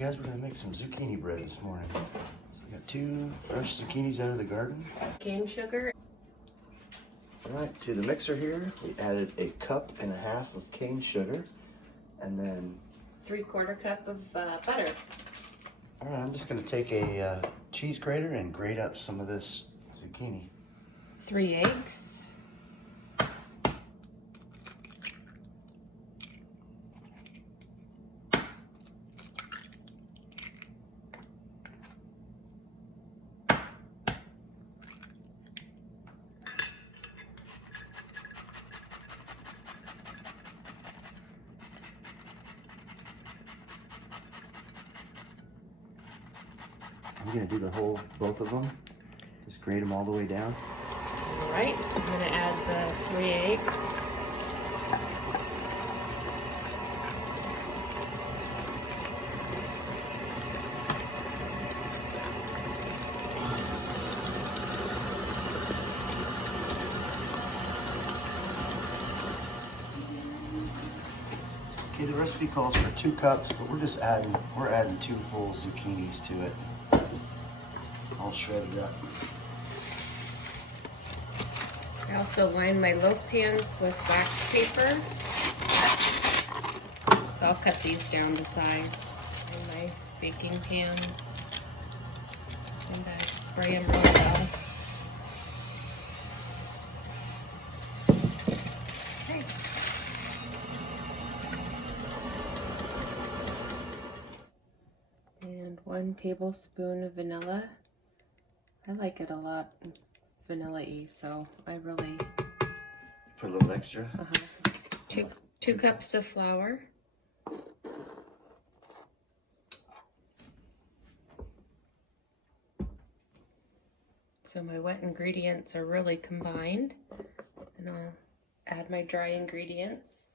guys, we're gonna make some zucchini bread this morning. So we got 2 fresh zucchinis out of the garden. Cane sugar. All right, to the mixer here, we added 1.5 cups of cane sugar, and then 3/4 cup of butter. all right, I'm just gonna take a cheese grater and grate up some of this zucchini. 3 eggs. I'm gonna do both of them. Just grate them all the way down. All right, I'm gonna add the 3 eggs. Okay, the recipe calls for 2 cups, but we're adding 2 full zucchinis to it. All shredded up. I also line my loaf pans with wax paper. So I'll cut these down to size in my baking pans. And I spray them real well. Okay. And 1 tablespoon of vanilla. I like it a lot vanilla-y, so I really put a little extra. Two cups of flour. So my wet ingredients are really combined, and I'll add my dry ingredients.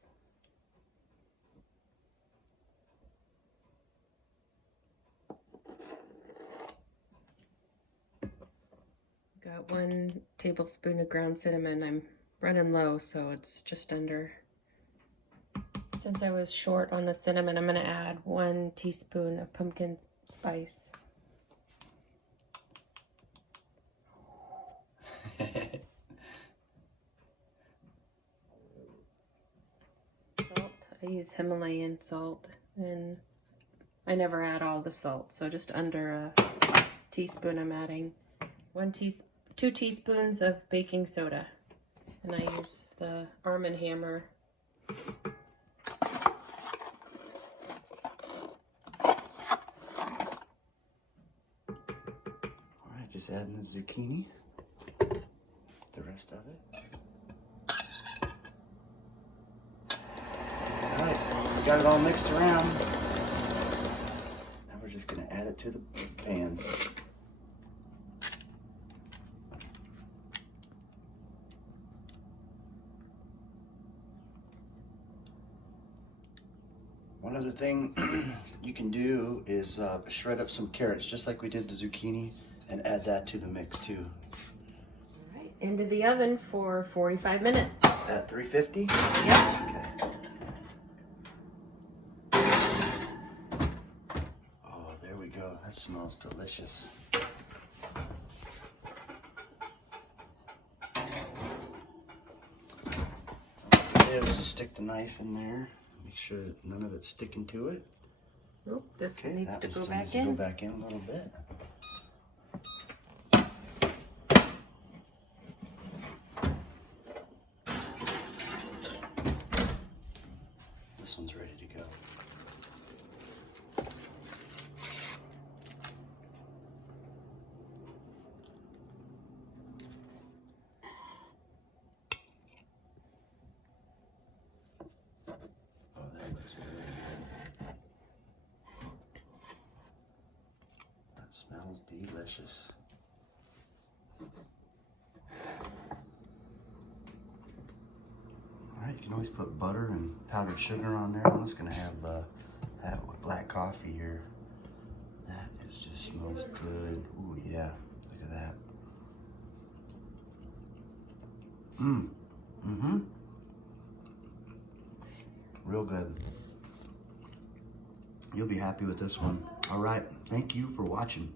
Got 1 tablespoon of ground cinnamon. I'm running low, so it's just under. Since I was short on the cinnamon, I'm going to add 1 teaspoon of pumpkin spice. Salt. I use Himalayan salt, and I never add all the salt, so just under a teaspoon I'm adding. 2 teaspoons of baking soda, and I use the Arm & Hammer. All right, just adding the zucchini, the rest of it. All right, we got it all mixed around. Now we're just gonna add it to the pans. One other thing you can do is shred up some carrots, just like we did the zucchini, and add that to the mix too. All right, into the oven for 45 minutes. At 350? Yep. Okay. Oh, there we go. That smells delicious. Just stick the knife in there. Make sure that none of it's sticking to it. Oh, this one needs to go back in. in. Go back in a little bit. This one's ready to go. Smells delicious. All right, you can always put butter and powdered sugar on there. I'm just gonna have that with black coffee here. That is just smells good. Ooh yeah, look at that. Real good. You'll be happy with this one. All right. Thank you for watching.